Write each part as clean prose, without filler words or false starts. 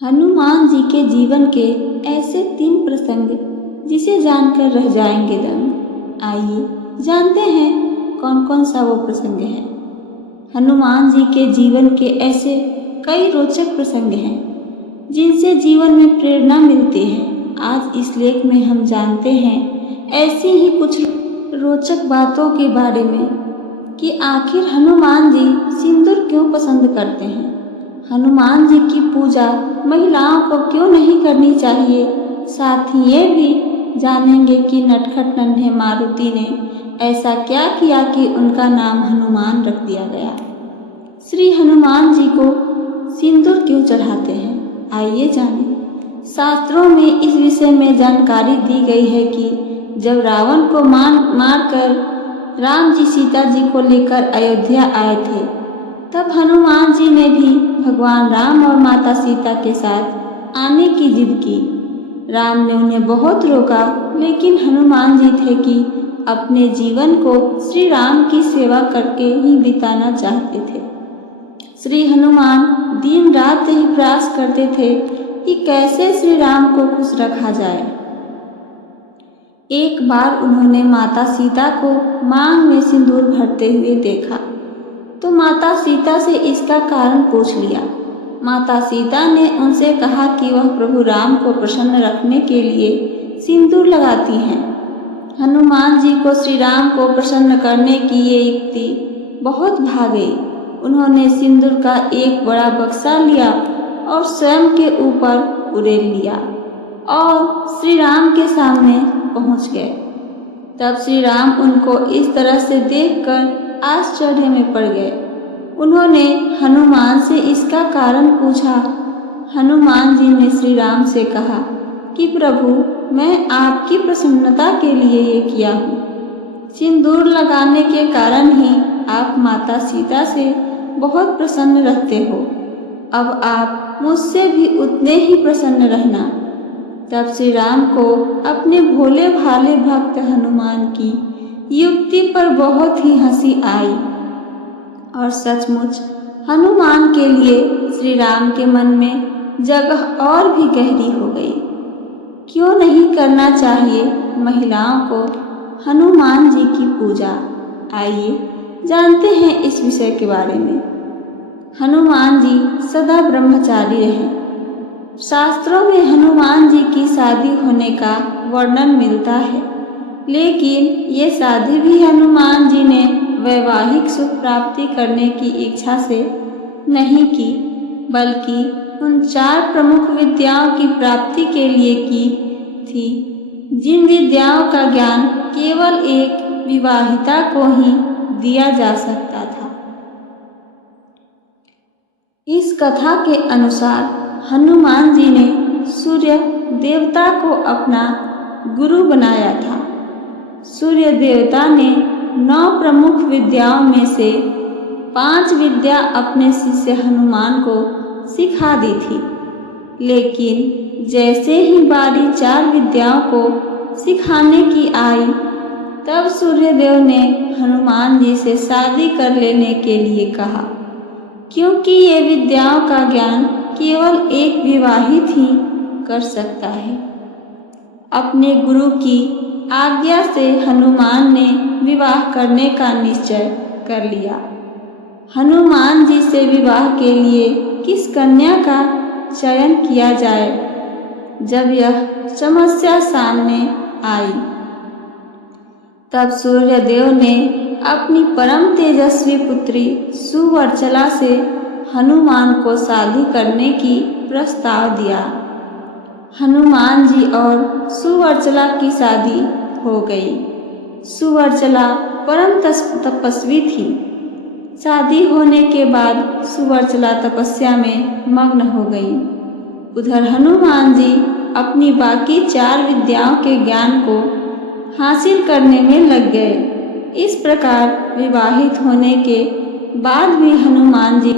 हनुमान जी के जीवन के ऐसे 3 प्रसंग जिसे जानकर रह जाएंगे दंग। आइए जानते हैं कौन कौन सा वो प्रसंग है। हनुमान जी के जीवन के ऐसे कई रोचक प्रसंग हैं जिनसे जीवन में प्रेरणा मिलती है। आज इस लेख में हम जानते हैं ऐसी ही कुछ रोचक बातों के बारे में कि आखिर हनुमान जी सिंदूर क्यों पसंद करते हैं, हनुमान जी की पूजा महिलाओं को क्यों नहीं करनी चाहिए। साथ ही ये भी जानेंगे कि नटखट नन्हे मारुति ने ऐसा क्या किया कि उनका नाम हनुमान रख दिया गया। श्री हनुमान जी को सिंदूर क्यों चढ़ाते हैं, आइए जानें। शास्त्रों में इस विषय में जानकारी दी गई है कि जब रावण को मारकर राम जी सीता जी को लेकर अयोध्या आए थे, तब हनुमान जी ने भी भगवान राम और माता सीता के साथ आने की जिद की। राम ने उन्हें बहुत रोका, लेकिन हनुमान जी थे कि अपने जीवन को श्री राम की सेवा करके ही बिताना चाहते थे। श्री हनुमान दिन रात ही प्रयास करते थे कि कैसे श्री राम को खुश रखा जाए। एक बार उन्होंने माता सीता को मांग में सिंदूर भरते हुए देखा, तो माता सीता से इसका कारण पूछ लिया। माता सीता ने उनसे कहा कि वह प्रभु राम को प्रसन्न रखने के लिए सिंदूर लगाती हैं। हनुमान जी को श्री राम को प्रसन्न करने की ये युक्ति बहुत भा गई। उन्होंने सिंदूर का एक बड़ा बक्सा लिया और स्वयं के ऊपर उड़ेल लिया और श्री राम के सामने पहुंच गए। तब श्री राम उनको इस तरह से देखकर आश्चर्य में पड़ गए। उन्होंने हनुमान से इसका कारण पूछा। हनुमान जी ने श्री राम से कहा कि प्रभु, मैं आपकी प्रसन्नता के लिए ये किया हूँ। सिंदूर लगाने के कारण ही आप माता सीता से बहुत प्रसन्न रहते हो। अब आप मुझसे भी उतने ही प्रसन्न रहना। तब श्री राम को अपने भोले भाले भक्त हनुमान की युक्ति पर बहुत ही हंसी आई और सचमुच हनुमान के लिए श्री राम के मन में जगह और भी गहरी हो गई। क्यों नहीं करना चाहिए महिलाओं को हनुमान जी की पूजा। आइए जानते हैं इस विषय के बारे में। हनुमान जी सदा ब्रह्मचारी रहे। शास्त्रों में हनुमान जी की शादी होने का वर्णन मिलता है, लेकिन ये शादी भी हनुमान जी ने वैवाहिक सुख प्राप्ति करने की इच्छा से नहीं की, बल्कि उन 4 प्रमुख विद्याओं की प्राप्ति के लिए की थी, जिन विद्याओं का ज्ञान केवल एक विवाहिता को ही दिया जा सकता था। इस कथा के अनुसार हनुमान जी ने सूर्य देवता को अपना गुरु बनाया था। सूर्य देवता ने 9 प्रमुख विद्याओं में से 5 विद्या अपने शिष्य हनुमान को सिखा दी थी, लेकिन जैसे ही बारी 4 विद्याओं को सिखाने की आई, तब सूर्यदेव ने हनुमान जी से शादी कर लेने के लिए कहा, क्योंकि ये विद्याओं का ज्ञान केवल एक विवाहित ही कर सकता है। अपने गुरु की आज्ञा से हनुमान ने विवाह करने का निश्चय कर लिया। हनुमान जी से विवाह के लिए किस कन्या का चयन किया जाए, जब यह समस्या सामने आई, तब सूर्यदेव ने अपनी परम तेजस्वी पुत्री सुवर्चला से हनुमान को शादी करने की प्रस्ताव दिया। हनुमान जी और सुवर्चला की शादी हो गई। सुवर्चला परम तपस्वी थी। शादी होने के बाद सुवर्चला तपस्या में मग्न हो गई। उधर हनुमान जी अपनी बाकी 4 विद्याओं के ज्ञान को हासिल करने में लग गए। इस प्रकार विवाहित होने के बाद भी हनुमान जी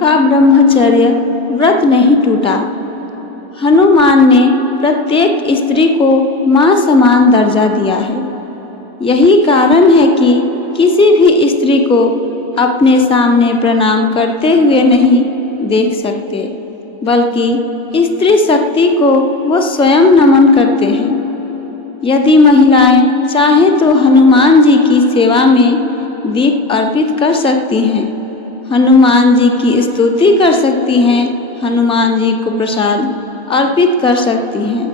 का ब्रह्मचर्य व्रत नहीं टूटा। हनुमान ने प्रत्येक स्त्री को मां समान दर्जा दिया है। यही कारण है कि किसी भी स्त्री को अपने सामने प्रणाम करते हुए नहीं देख सकते, बल्कि स्त्री शक्ति को वो स्वयं नमन करते हैं। यदि महिलाएं चाहें तो हनुमान जी की सेवा में दीप अर्पित कर सकती हैं, हनुमान जी की स्तुति कर सकती हैं, हनुमान जी को प्रसाद अर्पित कर सकती हैं।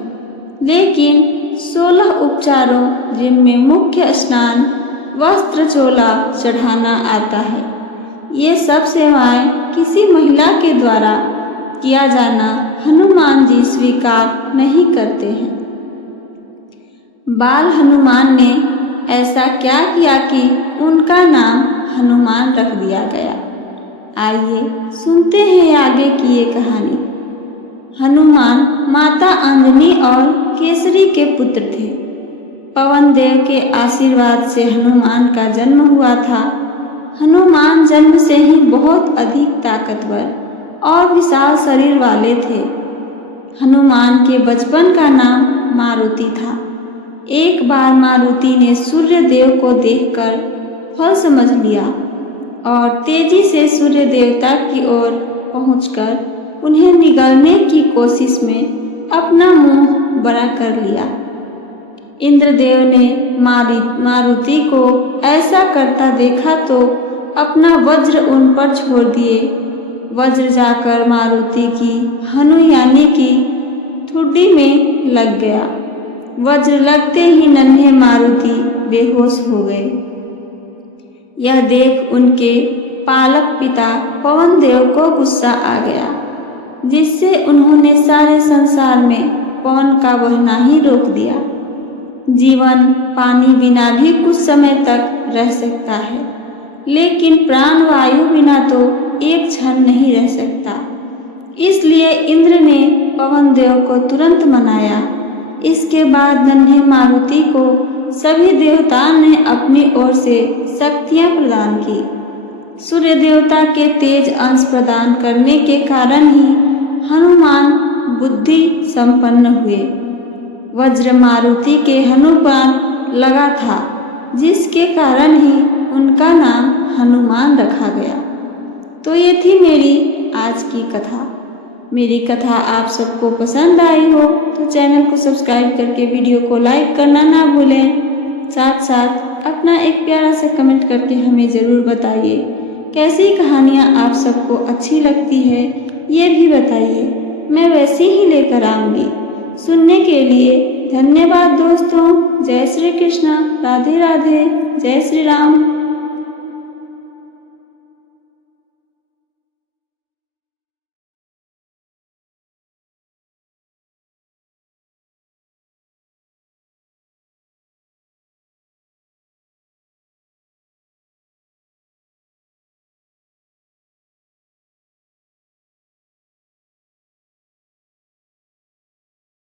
लेकिन 16 उपचारों जिनमें मुख्य स्नान, वस्त्र चोला चढ़ाना आता है, ये सब सेवाएं किसी महिला के द्वारा किया जाना हनुमान जी स्वीकार नहीं करते हैं। बाल हनुमान ने ऐसा क्या किया कि उनका नाम हनुमान रख दिया गया? आइए सुनते हैं आगे की ये कहानी। हनुमान माता अंजनी और केसरी के पुत्र थे। पवन देव के आशीर्वाद से हनुमान का जन्म हुआ था। हनुमान जन्म से ही बहुत अधिक ताकतवर और विशाल शरीर वाले थे। हनुमान के बचपन का नाम मारुति था। एक बार मारुति ने सूर्य देव को देखकर फल समझ लिया और तेजी से सूर्य देवता की ओर पहुंचकर उन्हें निगलने की कोशिश में अपना मुंह बड़ा कर लिया। इंद्रदेव ने मारुति को ऐसा करता देखा तो अपना वज्र उन पर छोड़ दिए। वज्र जाकर मारुति की हनु यानी की ठुड्डी में लग गया। वज्र लगते ही नन्हे मारुति बेहोश हो गए। यह देख उनके पालक पिता पवन देव को गुस्सा आ गया, जिससे उन्होंने सारे संसार में पवन का बहना ही रोक दिया। जीवन पानी बिना भी कुछ समय तक रह सकता है, लेकिन प्राण वायु बिना तो एक क्षण नहीं रह सकता। इसलिए इंद्र ने पवन देव को तुरंत मनाया। इसके बाद नन्हे मारुति को सभी देवताओं ने अपनी ओर से शक्तियां प्रदान की। सूर्य देवता के तेज अंश प्रदान करने के कारण ही हनुमान बुद्धि संपन्न हुए। वज्र मारुति के हनु पर लगा था, जिसके कारण ही उनका नाम हनुमान रखा गया। तो ये थी मेरी आज की कथा। मेरी कथा आप सबको पसंद आई हो तो चैनल को सब्सक्राइब करके वीडियो को लाइक करना ना भूलें। साथ साथ अपना एक प्यारा सा कमेंट करके हमें ज़रूर बताइए कैसी कहानियाँ आप सबको अच्छी लगती है, ये भी बताइए। मैं वैसे ही लेकर आऊँगी। सुनने के लिए धन्यवाद दोस्तों। जय श्री कृष्णा, राधे राधे, जय श्री राम।